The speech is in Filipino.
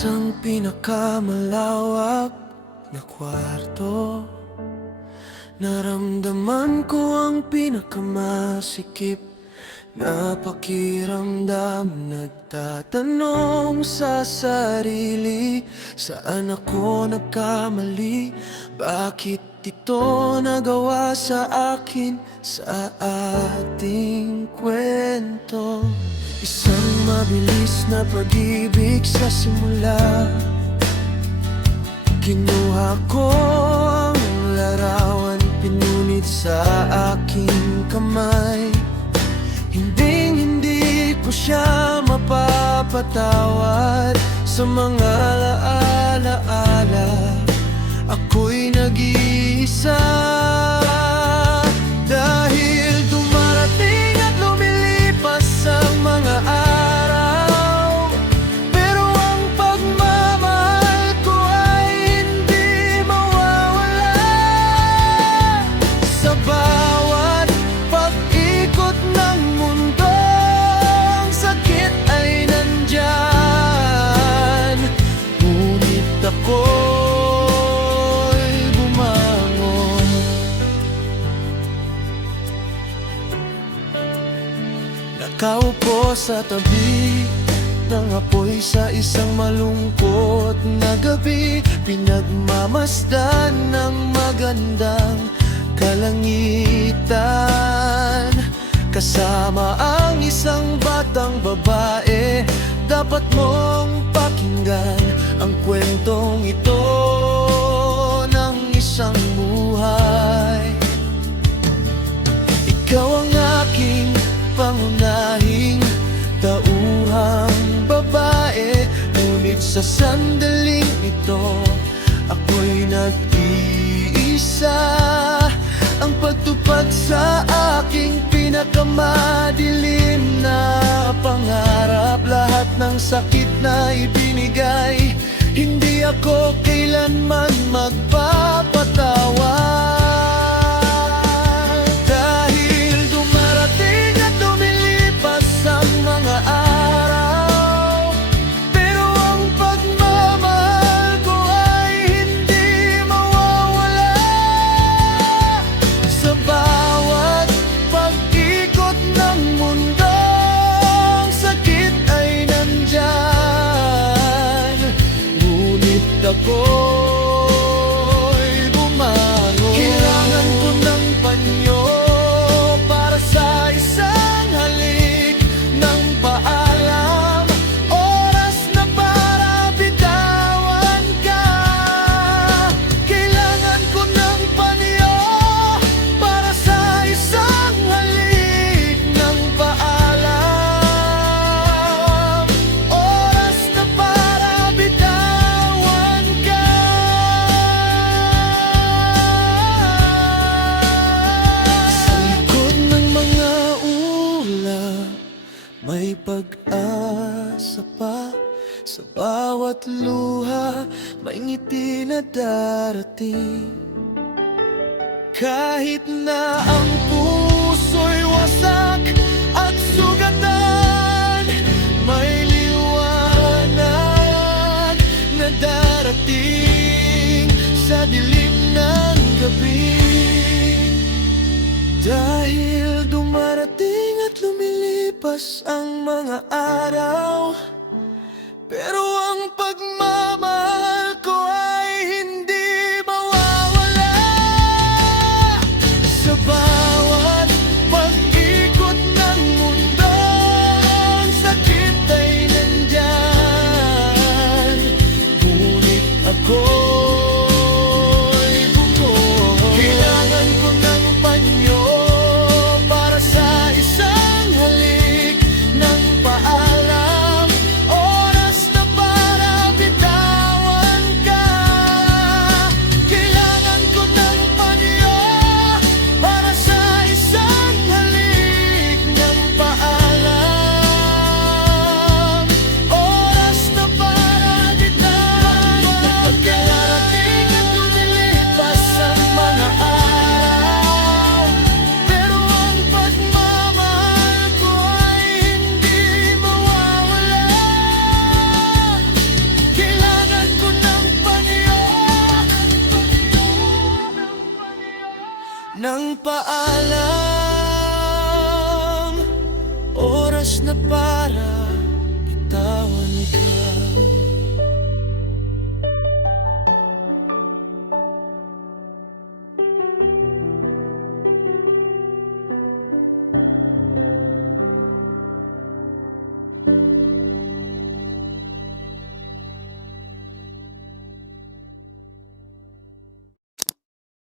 isang pinakamalawak na kwarto. Naramdaman ko ang pinakamasikip na pakiramdam. Nagtatanong sa sarili, saan ako nagkamali? Bakit ito nagawa sa akin sa ating kwento? Isang mabilis na pag-ibig sa simula. Kinuha ko ang larawan, pinunit sa aking kamay. Hindi ko siya mapapatawad. Sa mga alaala, ako'y nag-iisa. Dahil dumarating at lumilipas ang mga araw, pero ang pagmamahal ko ay hindi mawawala. Sa bawat pag-ikot ng mundo, ang sakit ay nandyan. Ngunit ako'y bumangon. Nakaupo sa tabi ng apoy sa isang malungkot na gabi, pinagmamasdan ng magandang kalangitan. Kasama ang isang batang babae, dapat mong pakinggan ang kwentong ito ng isang buhay. Ikaw ang aking pangunahing tauhang babae, ngunit sa sandaling ito, ako'y nag-iisa. Ang pagtupad sa aking pinakamadilim na pangarap, lahat ng sakit na ibinigay, hindi ako kailanman magpapatawad. Dahil dumarating at lumilipas ang mga araw, pero ang pagmamahal ko ay hindi mawawala. Sa bawat pag-ikot ng mundo, ang sakit ay nandyan. Ngunit ako'y bumangon. Kailangan ko ng panyo para sa isang halik ng paalam, oras na para bitawan ka. Kailangan ko ng panyo para sa isang halik ng paalam, oras na para bitawan ka. Sa likod ng mga ulap, may pag-asa pa. Sa bawat luha, may ngiti na darating. Kahit na ang puso'y wasak at sugatan, may liwanag na darating sa dilim ng gabi. Dahil dumarating at lumilipas ang mga araw,